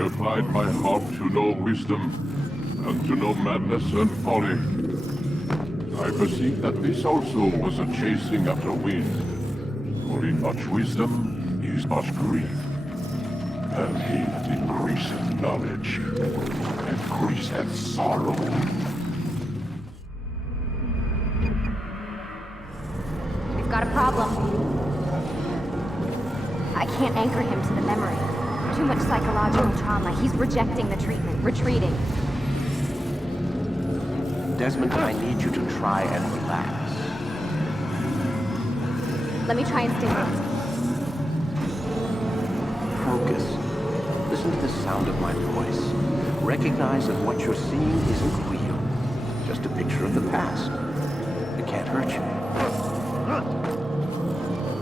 applied my heart to know wisdom, and to know madness and folly. I perceive that this also was a chasing after wind. For in much wisdom is much grief. And he that increaseth knowledge increaseth sorrow. We've got a problem. I can't anchor him to the memory. Too much psychological trauma. He's rejecting the treatment, retreating. Desmond, I need you to try and relax. Let me try and stimulate. Focus. Listen to the sound of my voice. Recognize that what you're seeing isn't real. Just a picture of the past. It can't hurt you.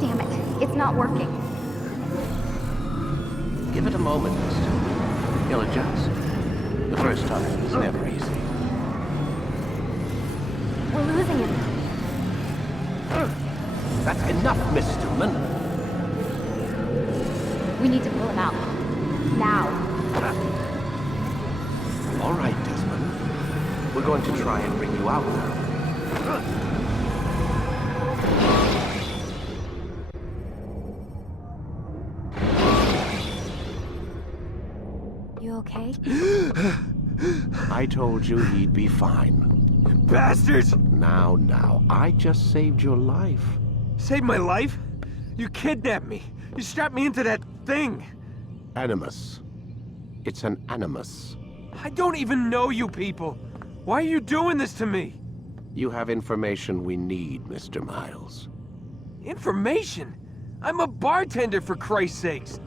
Damn it. It's not working. Give it a moment, mister. He'll adjust. The first time is never easy. We're losing him. That's enough, Miss Stillman. We need to pull him out. Now. All right, Desmond. We're going to try and bring you out now. You okay? I told you he'd be fine. Bastards! Now, I just saved your life. Saved my life? You kidnapped me. You strapped me into that thing. Animus. It's an animus. I don't even know you people. Why are you doing this to me? You have information we need, Mr. Miles. Information? I'm a bartender, for Christ's sakes.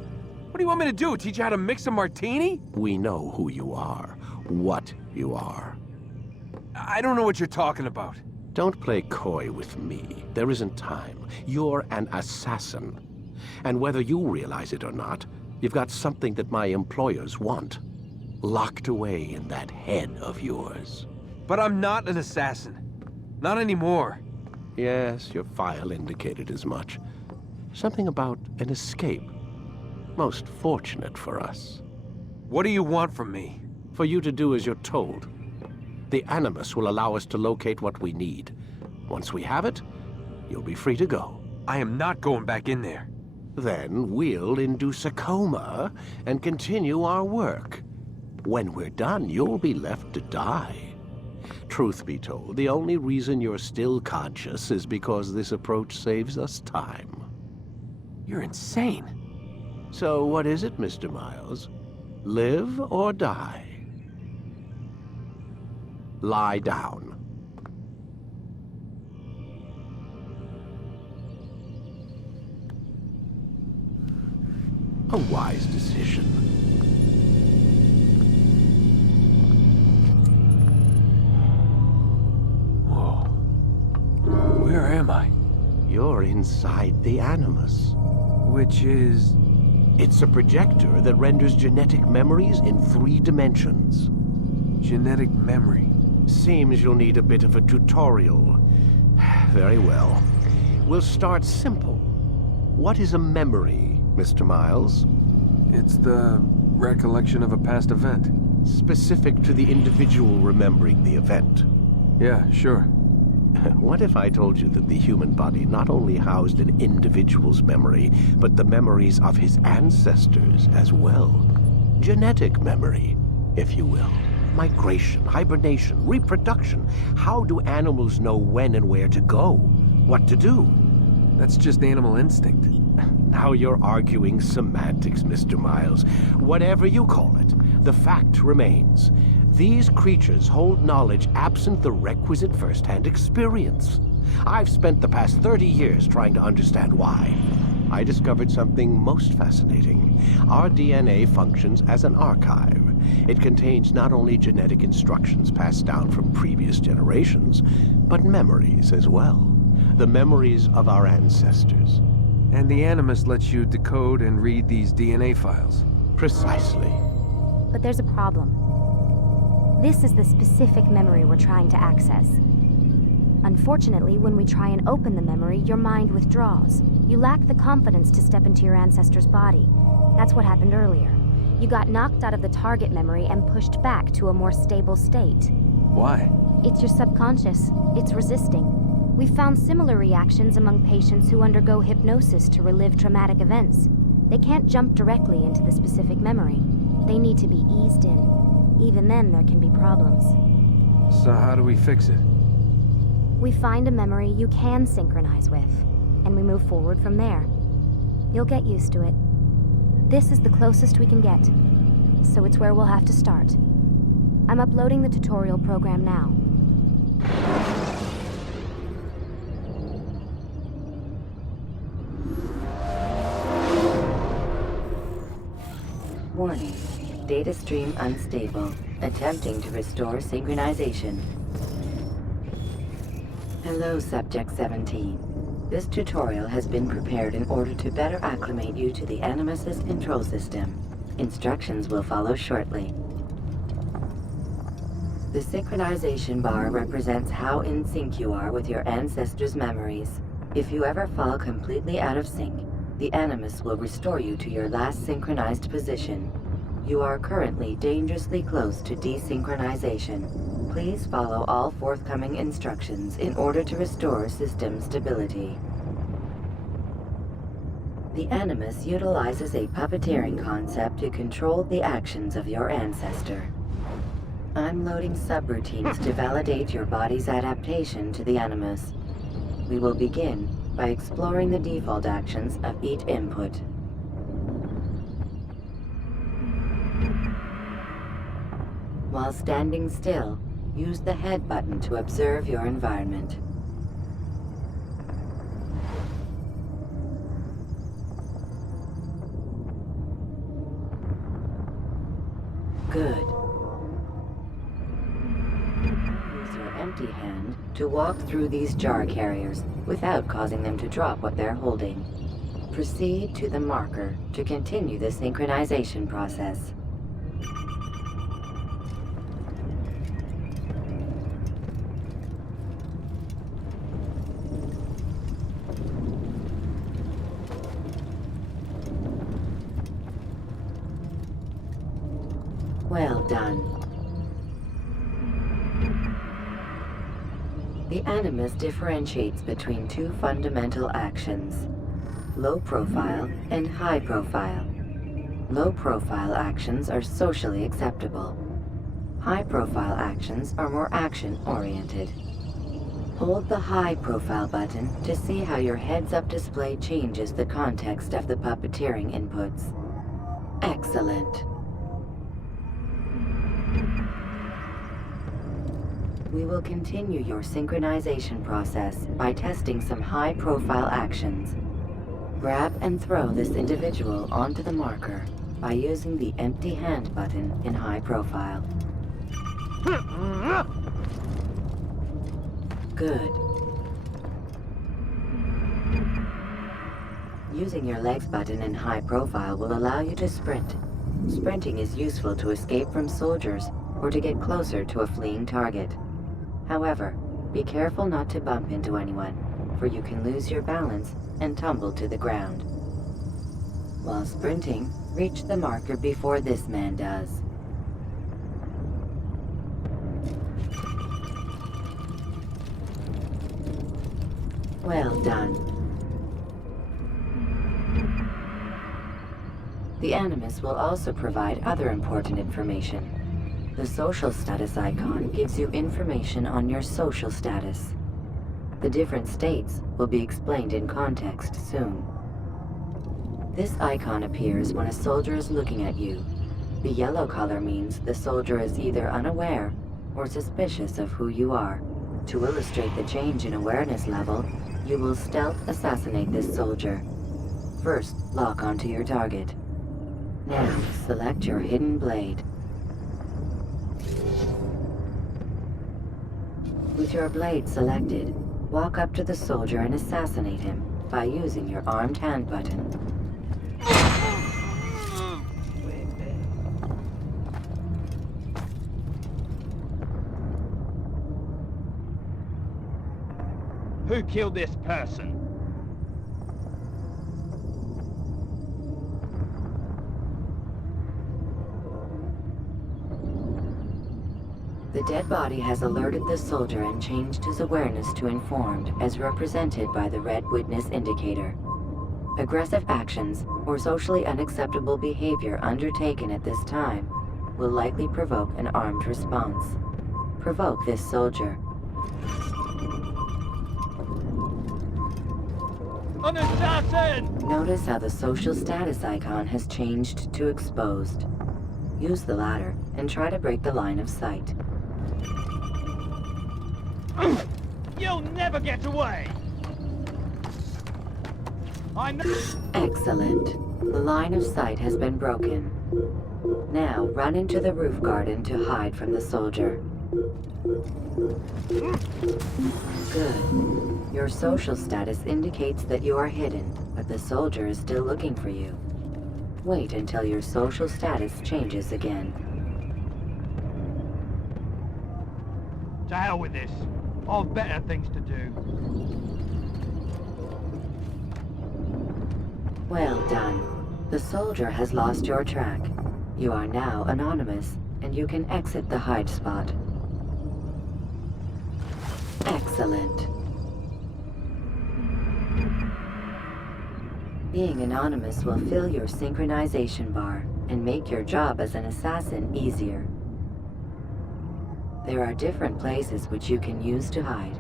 What do you want me to do? Teach you how to mix a martini? We know who you are, what you are. I don't know what you're talking about. Don't play coy with me. There isn't time. You're an assassin. And whether you realize it or not, you've got something that my employers want. Locked away in that head of yours. But I'm not an assassin. Not anymore. Yes, your file indicated as much. Something about an escape. Most fortunate for us. What do you want from me? For you to do as you're told. The Animus will allow us to locate what we need. Once we have it, you'll be free to go. I am not going back in there. Then we'll induce a coma and continue our work. When we're done, you'll be left to die. Truth be told, the only reason you're still conscious is because this approach saves us time. You're insane. So what is it, Mr. Miles? Live or die? Lie down. A wise decision. Whoa. Where am I? You're inside the Animus. Which is... It's a projector that renders genetic memories in 3 dimensions. genetic memory. Seems you'll need a bit of a tutorial. Very well. We'll start simple. What is a memory, Mr. Miles? It's the recollection of a past event. Specific to the individual remembering the event. Yeah, sure. What if I told you that the human body not only housed an individual's memory, but the memories of his ancestors as well? Genetic memory, if you will. Migration, hibernation, reproduction. How do animals know when and where to go? What to do? That's just animal instinct. Now you're arguing semantics, Mr. Miles. Whatever you call it, the fact remains. These creatures hold knowledge absent the requisite first-hand experience. I've spent the past 30 years trying to understand why. I discovered something most fascinating. Our DNA functions as an archive. It contains not only genetic instructions passed down from previous generations, but memories as well. The memories of our ancestors. And the Animus lets you decode and read these DNA files. Precisely. But there's a problem. This is the specific memory we're trying to access. Unfortunately, when we try and open the memory, your mind withdraws. You lack the confidence to step into your ancestor's body. That's what happened earlier. You got knocked out of the target memory and pushed back to a more stable state. Why? It's your subconscious. It's resisting. We've found similar reactions among patients who undergo hypnosis to relive traumatic events. They can't jump directly into the specific memory. They need to be eased in. Even then, there can be problems. So how do we fix it? We find a memory you can synchronize with, and we move forward from there. You'll get used to it. This is the closest we can get, so it's where we'll have to start. I'm uploading the tutorial program now. Warning. Data stream unstable. Attempting to restore synchronization. Hello, Subject 17. This tutorial has been prepared in order to better acclimate you to the Animus's control system. Instructions will follow shortly. The synchronization bar represents how in sync you are with your ancestors' memories. If you ever fall completely out of sync, the Animus will restore you to your last synchronized position. You are currently dangerously close to desynchronization. Please follow all forthcoming instructions in order to restore system stability. The Animus utilizes a puppeteering concept to control the actions of your ancestor. I'm loading subroutines to validate your body's adaptation to the Animus. We will begin by exploring the default actions of each input. While standing still, use the head button to observe your environment. Good. Use your empty hand to walk through these jar carriers without causing them to drop what they're holding. Proceed to the marker to continue the synchronization process. Well done. The Animus differentiates between two fundamental actions, low profile and high profile. Low profile actions are socially acceptable. High profile actions are more action-oriented. Hold the high profile button to see how your heads-up display changes the context of the puppeteering inputs. Excellent. We will continue your synchronization process by testing some high-profile actions. Grab and throw this individual onto the marker by using the empty hand button in high profile. Good. Using your legs button in high profile will allow you to sprint. Sprinting is useful to escape from soldiers or to get closer to a fleeing target. However, be careful not to bump into anyone, for you can lose your balance and tumble to the ground. While sprinting, reach the marker before this man does. Well done. The Animus will also provide other important information. The social status icon gives you information on your social status. The different states will be explained in context soon. This icon appears when a soldier is looking at you. The yellow color means the soldier is either unaware or suspicious of who you are. To illustrate the change in awareness level, you will stealth assassinate this soldier. First, lock onto your target. Now, select your hidden blade. With your blade selected, walk up to the soldier and assassinate him by using your armed hand button. Who killed this person? The dead body has alerted the soldier and changed his awareness to informed, as represented by the red witness indicator. Aggressive actions or socially unacceptable behavior undertaken at this time will likely provoke an armed response. Provoke this soldier. An assassin! Notice how the social status icon has changed to exposed. Use the ladder and try to break the line of sight. You'll never get away! I know. Excellent. The line of sight has been broken. Now run into the roof garden to hide from the soldier. Good. Your social status indicates that you are hidden, but the soldier is still looking for you. Wait until your social status changes again. To hell with this. I've better things to do. Well done. The soldier has lost your track. You are now anonymous, and you can exit the hide spot. Excellent. Being anonymous will fill your synchronization bar and make your job as an assassin easier. There are different places which you can use to hide.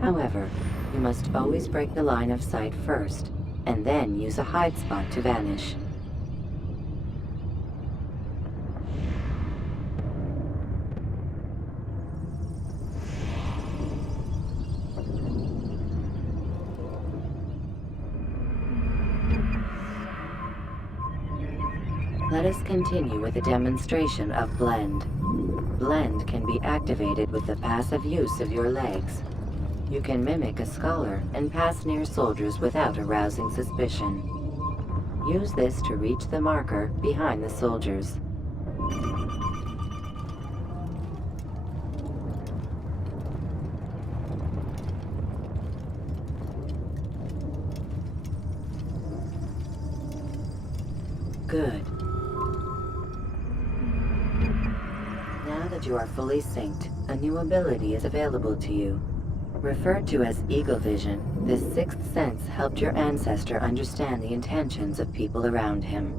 However, you must always break the line of sight first, and then use a hide spot to vanish. Let us continue with a demonstration of Blend. Blend can be activated with the passive use of your legs. You can mimic a scholar and pass near soldiers without arousing suspicion. Use this to reach the marker behind the soldiers. Good. Now that you are fully synced, a new ability is available to you. Referred to as Eagle Vision, this sixth sense helped your ancestor understand the intentions of people around him.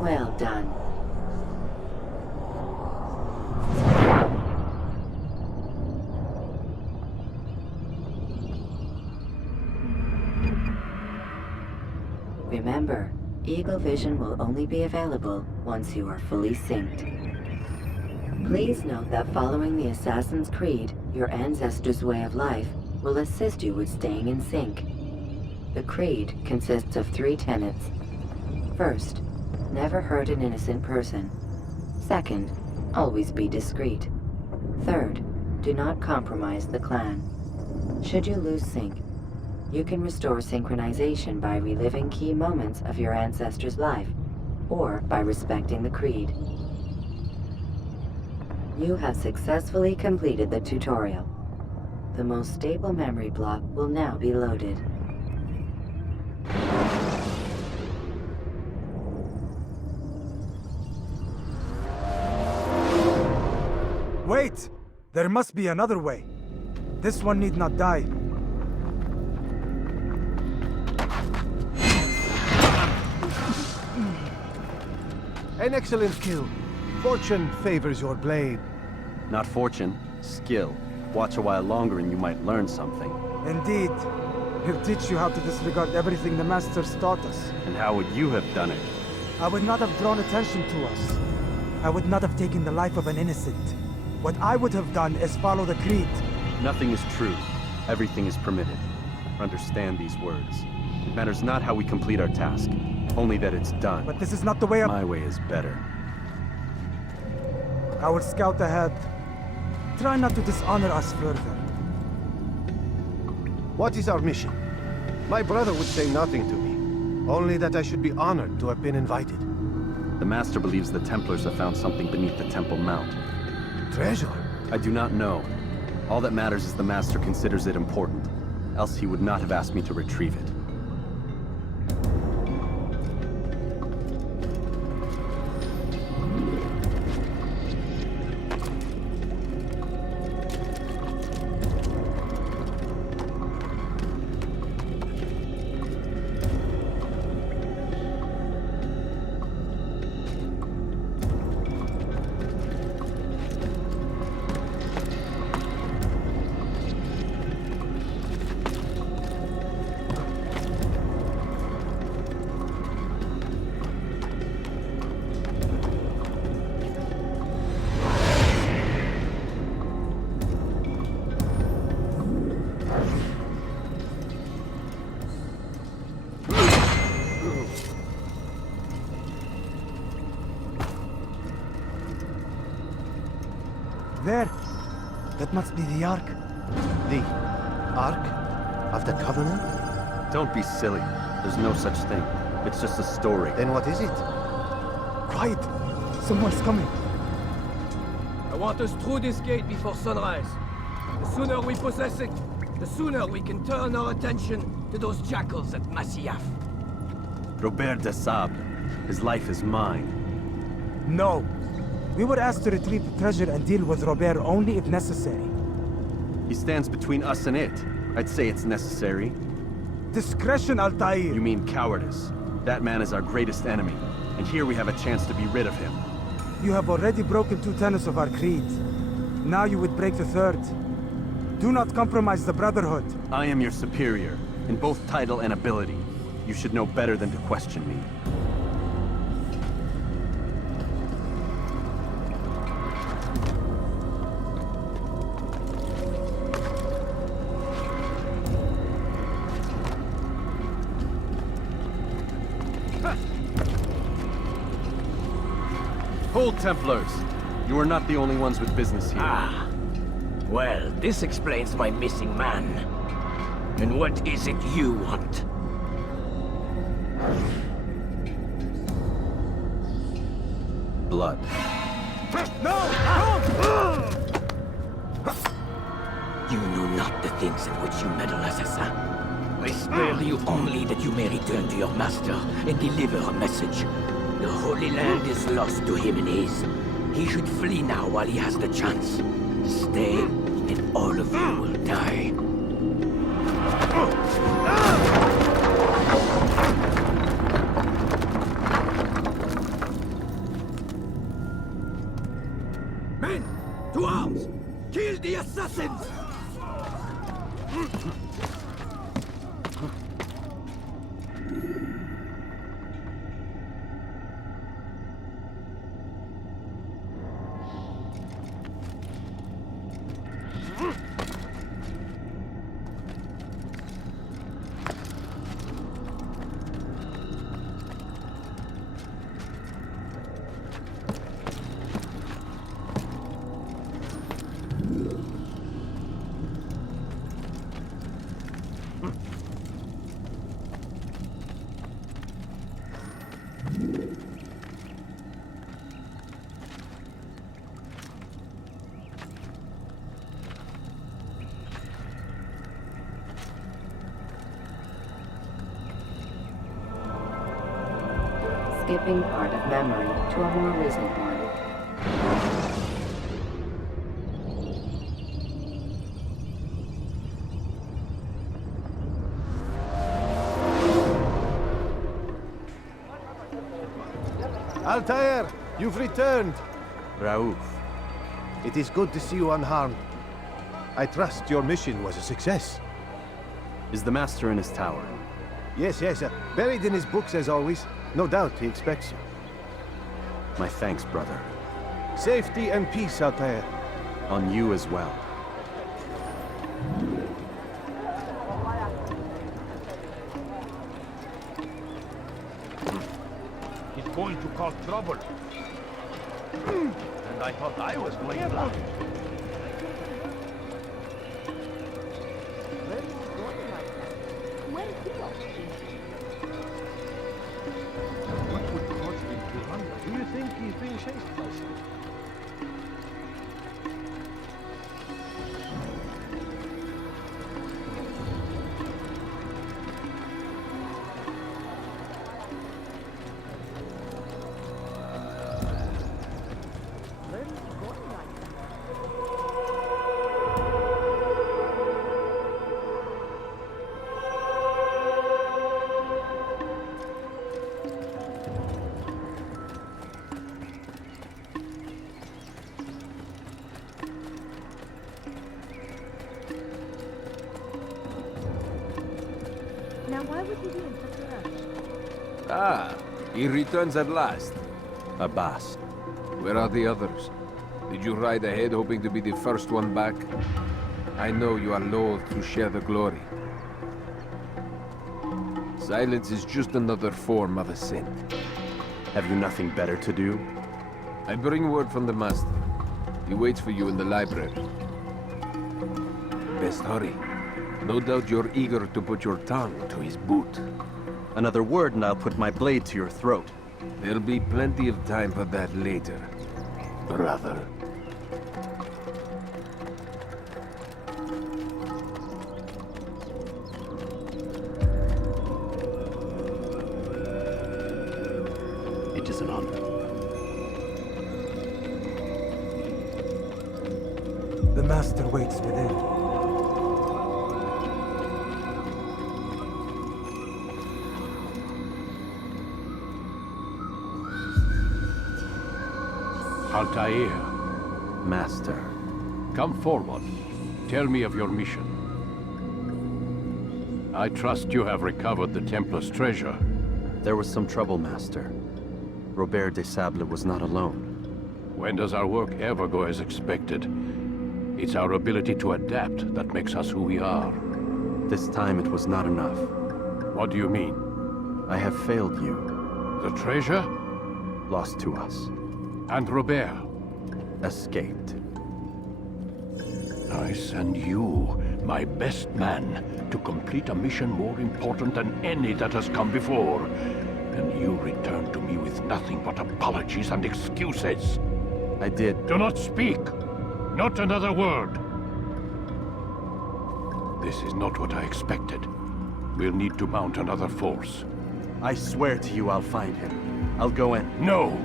Well done. Remember, Eagle Vision will only be available once you are fully synced. Please note that following the Assassin's Creed, your ancestors' way of life, will assist you with staying in sync. The Creed consists of 3 tenets. First, never hurt an innocent person. Second, always be discreet. Third, do not compromise the clan. Should you lose sync, you can restore synchronization by reliving key moments of your ancestor's life, or by respecting the Creed. You have successfully completed the tutorial. The most stable memory block will now be loaded. Wait! There must be another way. This one need not die. An excellent kill. Fortune favors your blade. Not fortune, skill. Watch a while longer and you might learn something. Indeed. He'll teach you how to disregard everything the Masters taught us. And how would you have done it? I would not have drawn attention to us. I would not have taken the life of an innocent. What I would have done is follow the Creed. Nothing is true. Everything is permitted. Understand these words. It matters not how we complete our task, only that it's done. But this is not the way My way is better. I will scout ahead. Try not to dishonor us further. What is our mission? My brother would say nothing to me, only that I should be honored to have been invited. The Master believes the Templars have found something beneath the Temple Mount. Treasure? I do not know. All that matters is the Master considers it important. Else he would not have asked me to retrieve it. There. That must be the Ark. The Ark of the Covenant? Don't be silly. There's no such thing. It's just a story. Then what is it? Quiet! Someone's coming. I want us through this gate before sunrise. The sooner we possess it, the sooner we can turn our attention to those jackals at Masyaf. Robert de Sable. His life is mine. No. We were asked to retrieve the treasure and deal with Robert only if necessary. He stands between us and it. I'd say it's necessary. Discretion, Altair! You mean cowardice. That man is our greatest enemy, and here we have a chance to be rid of him. You have already broken 2 tenets of our creed. Now you would break the 3rd. Do not compromise the Brotherhood. I am your superior, in both title and ability. You should know better than to question me. Hold, Templars! You are not the only ones with business here. Ah. Well, this explains my missing man. And what is it you want? Blood. You know not the things in which you meddle, assassin. I spare you only that you may return to your master and deliver a message. The Holy Land is lost to him and his. He should flee now while he has the chance. Stay, and all of you will die. Men, to arms! Kill the assassins! Skipping part of memory to a more recent one. Altair, you've returned. Raouf. It is good to see you unharmed. I trust your mission was a success. Is the Master in his tower? Yes, buried in his books as always. No doubt he expects you. My thanks, brother. Safety and peace, Altair. On you as well. He's going to cause trouble. And I thought I was going blind. What would cause him to run? Do you think he's being chased by something? Now, why would he be in such a rush? Ah, he returns at last. Abbas. Where are the others? Did you ride ahead hoping to be the first one back? I know you are loath to share the glory. Silence is just another form of assent. Have you nothing better to do? I bring word from the Master. He waits for you in the library. Best hurry. No doubt you're eager to put your tongue to his boot. Another word and I'll put my blade to your throat. There'll be plenty of time for that later, brother. It is an honor. The Master waits within. Altair, Master. come forward. Tell me of your mission. I trust you have recovered the Templar's treasure. There was some trouble, Master. Robert de Sable was not alone. When does our work ever go as expected? It's our ability to adapt that makes us who we are. This time it was not enough. What do you mean? I have failed you. The treasure? Lost to us. And Robert? Escaped. I send you, my best man, to complete a mission more important than any that has come before. And you return to me with nothing but apologies and excuses. I did. Do not speak! Not another word! This is not what I expected. We'll need to mount another force. I swear to you I'll find him. I'll go in. No!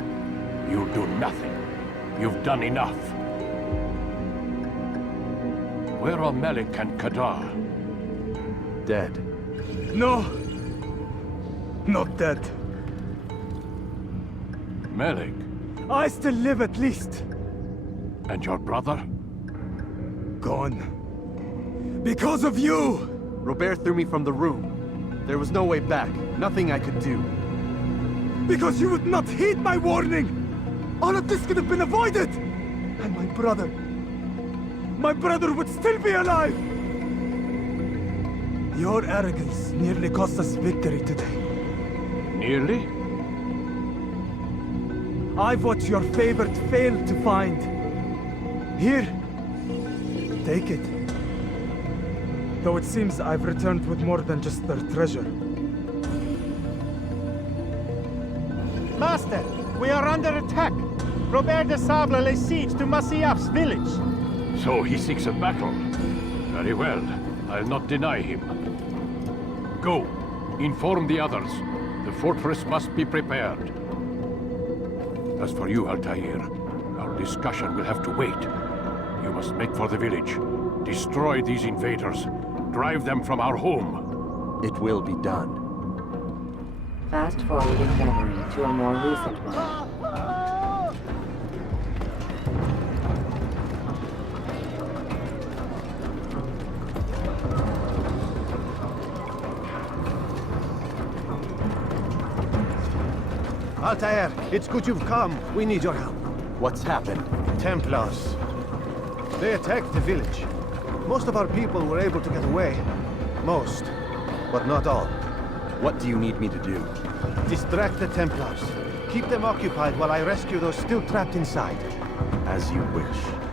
You'll do nothing. You've done enough. Where are Melik and Kadar? Dead. No! Not dead. Melik? I still live at least. And your brother? Gone. Because of you! Robert threw me from the room. There was no way back. Nothing I could do. Because you would not heed my warning! All of this could have been avoided! And my brother... my brother would still be alive! Your arrogance nearly cost us victory today. Nearly? I've what your favorite failed to find. Here. Take it. Though it seems I've returned with more than just their treasure. Master, we are under attack. Robert de Sable lays siege to Masyaf's village. So he seeks a battle. Very well. I'll not deny him. Go. Inform the others. The fortress must be prepared. As for you, Altair, our discussion will have to wait. You must make for the village. Destroy these invaders. Drive them from our home. It will be done. Fast forwarding memory to a more recent one. Altair, it's good you've come. We need your help. What's happened? Templars. They attacked the village. Most of our people were able to get away. Most, but not all. What do you need me to do? Distract the Templars. Keep them occupied while I rescue those still trapped inside. As you wish.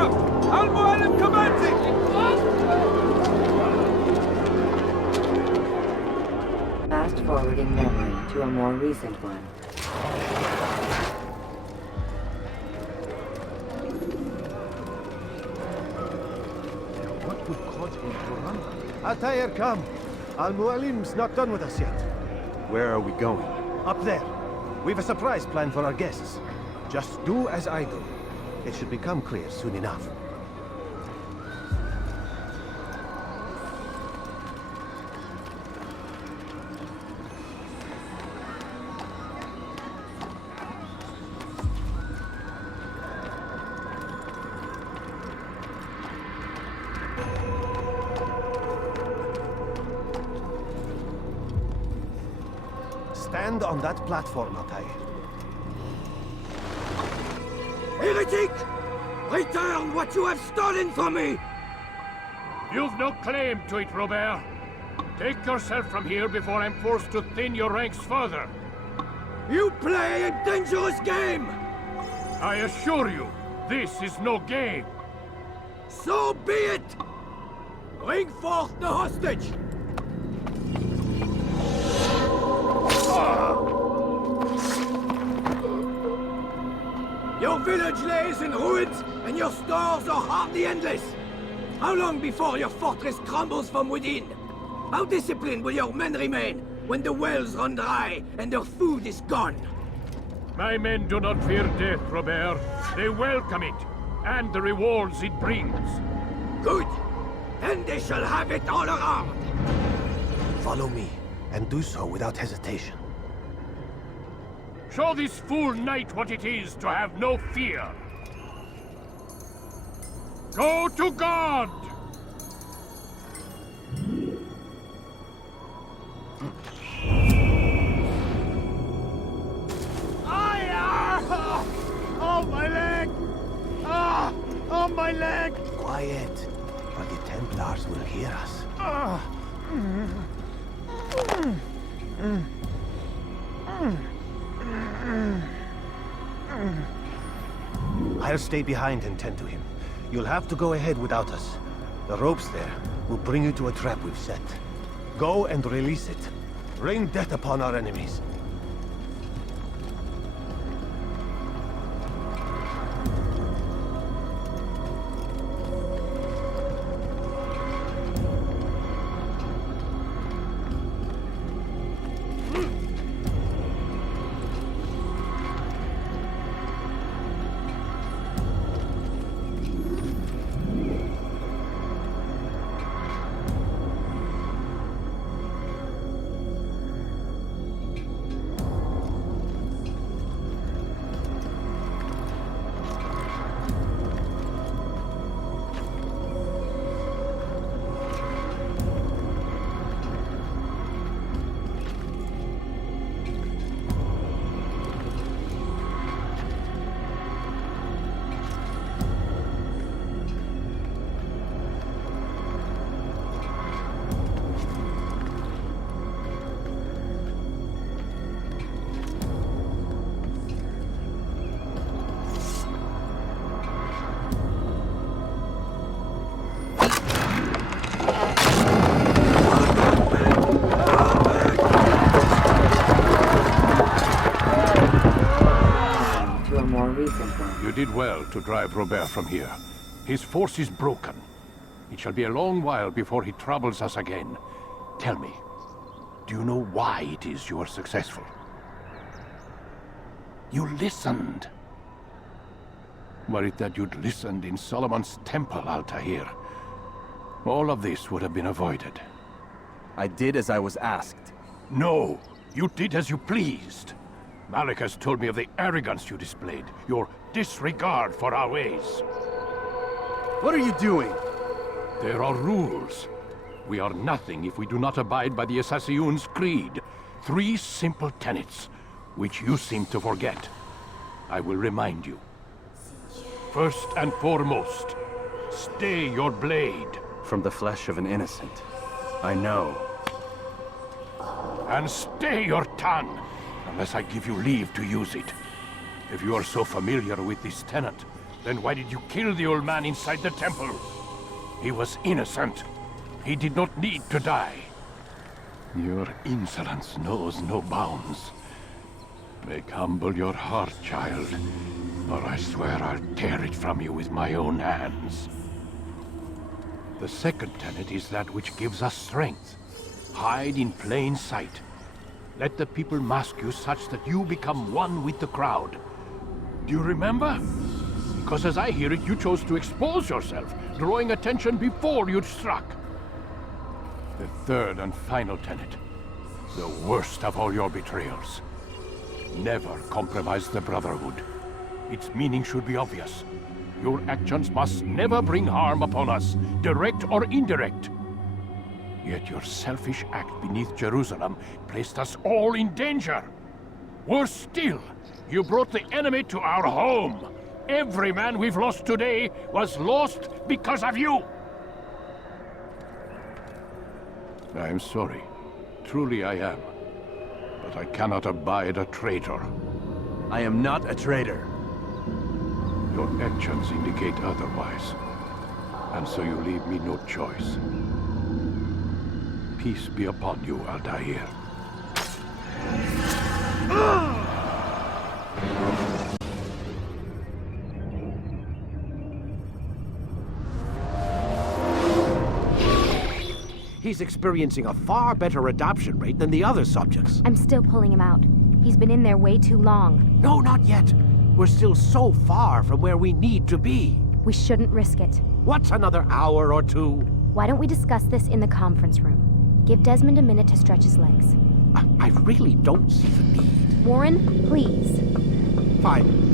Al Mualim commanding! Fast forwarding memory to a more recent one. What would cause him to run? Altair, come. Al-Mualim's not done with us yet. Where are we going? Up there. We've a surprise plan for our guests. Just do as I do. It should become clear soon enough. Stand on that platform, Altair. Heretic! Return what you have stolen from me! You've no claim to it, Robert. Take yourself from here before I'm forced to thin your ranks further. You play a dangerous game! I assure you, this is no game. So be it! Bring forth the hostage! Your village lays in ruins, and your stores are hardly endless. How long before your fortress crumbles from within? How disciplined will your men remain when the wells run dry and their food is gone? My men do not fear death, Robert. They welcome it, and the rewards it brings. Good. Then they shall have it all around. Follow me, and do so without hesitation. Show this fool knight what it is to have no fear. Go to God! Oh, my leg! Ah! Oh, my leg! Quiet, or the Templars will hear us. I'll stay behind and tend to him. You'll have to go ahead without us. The ropes there will bring you to a trap we've set. Go and release it. Rain death upon our enemies. You did well to drive Robert from here. His force is broken. It shall be a long while before he troubles us again. Tell me, do you know why it is you are successful? You listened. Were it that you'd listened in Solomon's temple, Altair, all of this would have been avoided. I did as I was asked. No, you did as you pleased. Malik has told me of the arrogance you displayed, your disregard for our ways. What are you doing? There are rules. We are nothing if we do not abide by the Assassin's creed. 3 simple tenets, which you seem to forget. I will remind you. First and foremost, stay your blade. From the flesh of an innocent. I know. And stay your tongue, unless I give you leave to use it. If you are so familiar with this tenet, Then why did you kill the old man inside the temple? He was innocent. He did not need to die. Your insolence knows no bounds. Make humble your heart, child, or I swear I'll tear it from you with my own hands. The second tenet is that which gives us strength. Hide in plain sight. Let the people mask you such that you become one with the crowd. Do you remember? Because as I hear it, you chose to expose yourself, drawing attention before you'd struck. The third and final tenet. The worst of all your betrayals. Never compromise the Brotherhood. Its meaning should be obvious. Your actions must never bring harm upon us, direct or indirect. Yet your selfish act beneath Jerusalem placed us all in danger. Worse still, you brought the enemy to our home. Every man we've lost today was lost because of you. I am sorry. Truly I am. But I cannot abide a traitor. I am not a traitor. Your actions indicate otherwise. And so you leave me no choice. Peace be upon you, Altair. He's experiencing a far better adoption rate than the other subjects. I'm still pulling him out. He's been in there way too long. No, not yet. We're still so far from where we need to be. We shouldn't risk it. What's another hour or two? Why don't we discuss this in the conference room? Give Desmond a minute to stretch his legs. I really don't see the need. Warren, please. Fine.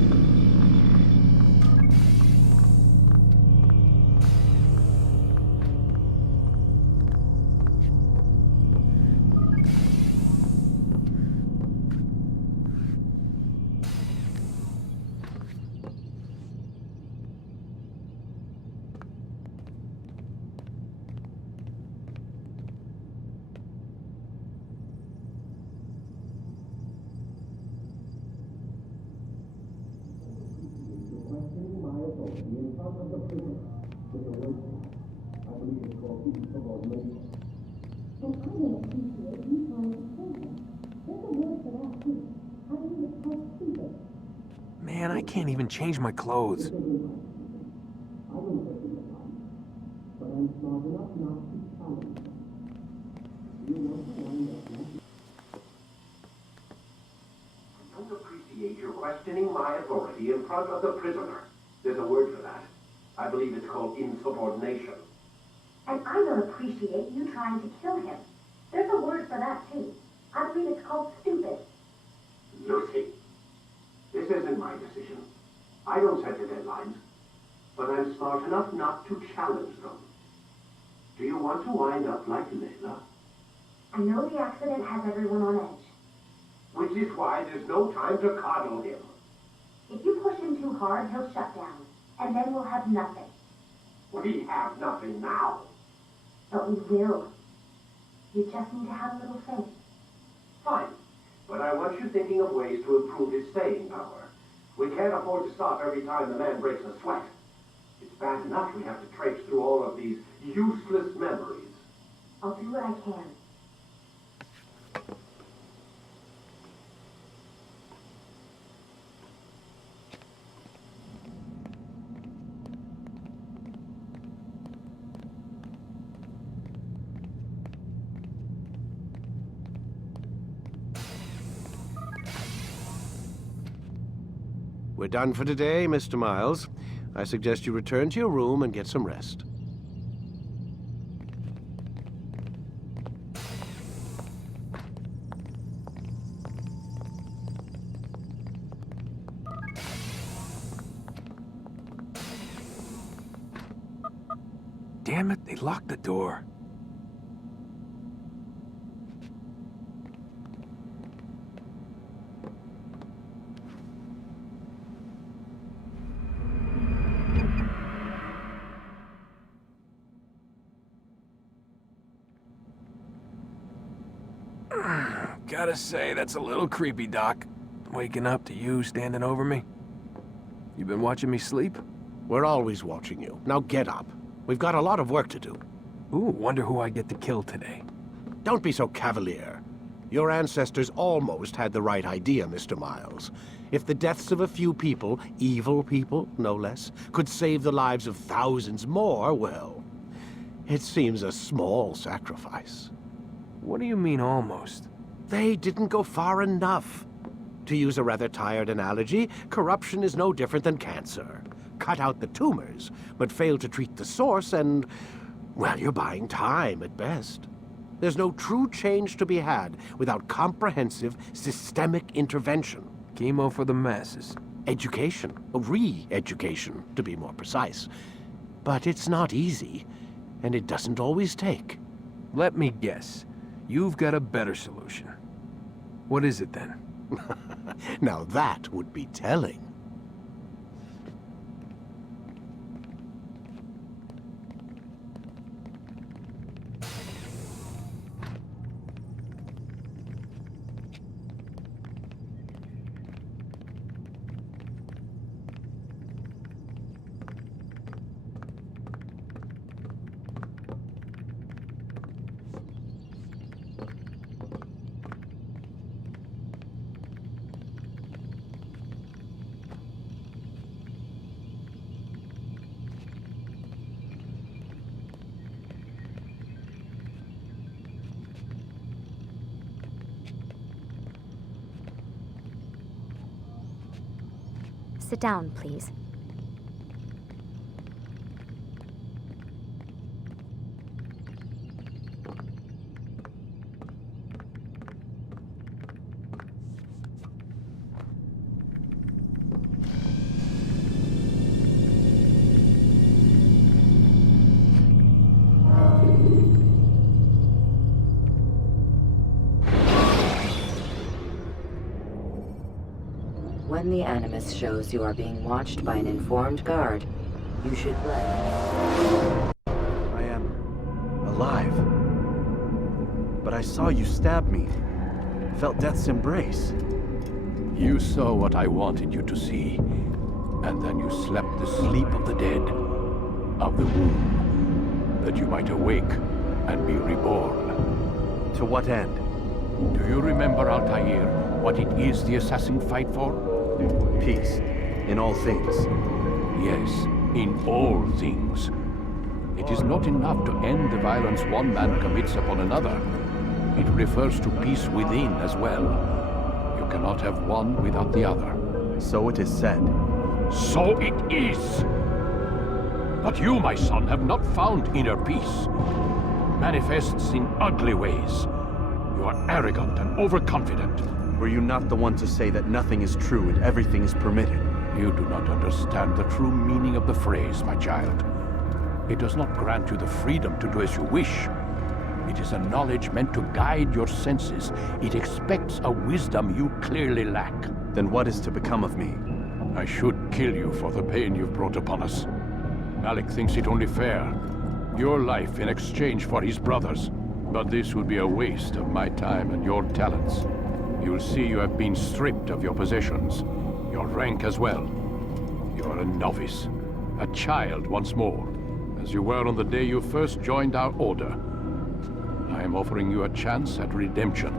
Man, I can't even change my clothes. I don't appreciate your questioning my authority in front of the prisoner. There's a word for that. I believe it's called insubordination. And I don't appreciate you trying to kill him. There's a word for that, too. I believe it's called stupid. Lucy, this isn't my decision. I don't set the deadlines. But I'm smart enough not to challenge them. Do you want to wind up like Layla? I know the accident has everyone on edge. Which is why there's no time to coddle him. If you push him too hard, he'll shut down. And then we'll have nothing. We have nothing now. But we will. You just need to have a little faith. Fine. But I want you thinking of ways to improve his staying power. We can't afford to stop every time the man breaks a sweat. It's bad enough we have to traipse through all of these useless memories. I'll do what I can. We're done for today, Mr. Miles. I suggest you return to your room and get some rest. Damn it, they locked the door. Gotta say, that's a little creepy, Doc. Waking up to you standing over me. You been watching me sleep? We're always watching you. Now get up. We've got a lot of work to do. Ooh, wonder who I get to kill today. Don't be so cavalier. Your ancestors almost had the right idea, Mr. Miles. If the deaths of a few people, evil people, no less, could save the lives of thousands more, well, it seems a small sacrifice. What do you mean, almost? They didn't go far enough. To use a rather tired analogy, corruption is no different than cancer. Cut out the tumors, but fail to treat the source and, well, you're buying time at best. There's no true change to be had without comprehensive, systemic intervention. Chemo for the masses. Education. Re-education, to be more precise. But it's not easy, and it doesn't always take. Let me guess. You've got a better solution. What is it, then? Now that would be telling. Sit down, please. When the Animus shows you are being watched by an informed guard, you should let. I am alive. But I saw you stab me. Felt death's embrace. You saw what I wanted you to see, and then you slept the sleep of the dead, of the womb, that you might awake and be reborn. To what end? Do you remember, Altair, what it is the assassin fight for? Peace. In all things. Yes, in all things. It is not enough to end the violence one man commits upon another. It refers to peace within as well. You cannot have one without the other. So it is said. So it is! But you, my son, have not found inner peace. It manifests in ugly ways. You are arrogant and overconfident. Were you not the one to say that nothing is true and everything is permitted? You do not understand the true meaning of the phrase, my child. It does not grant you the freedom to do as you wish. It is a knowledge meant to guide your senses. It expects a wisdom you clearly lack. Then what is to become of me? I should kill you for the pain you've brought upon us. Malik thinks it only fair. Your life in exchange for his brother's. But this would be a waste of my time and your talents. You'll see you have been stripped of your possessions, your rank as well. You are a novice, a child once more, as you were on the day you first joined our order. I am offering you a chance at redemption.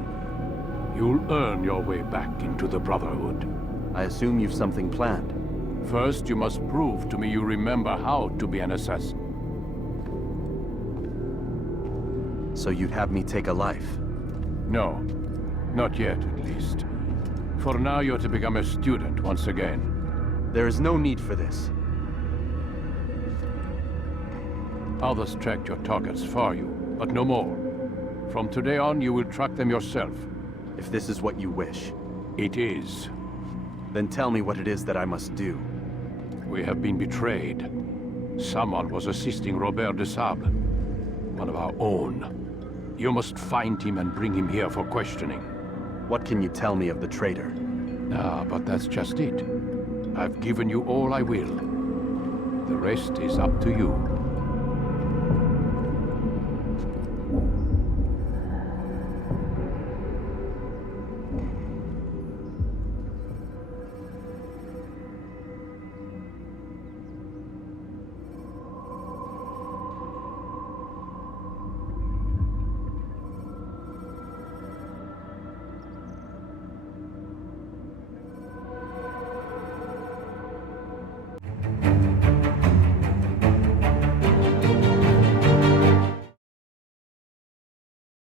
You'll earn your way back into the Brotherhood. I assume you've something planned. First, you must prove to me you remember how to be an assassin. So you'd have me take a life? No. Not yet, at least. For now, you're to become a student once again. There is no need for this. Others tracked your targets for you, but no more. From today on, you will track them yourself. If this is what you wish. It is. Then tell me what it is that I must do. We have been betrayed. Someone was assisting Robert de Sable, one of our own. You must find him and bring him here for questioning. What can you tell me of the traitor? Ah, but that's just it. I've given you all I will. The rest is up to you.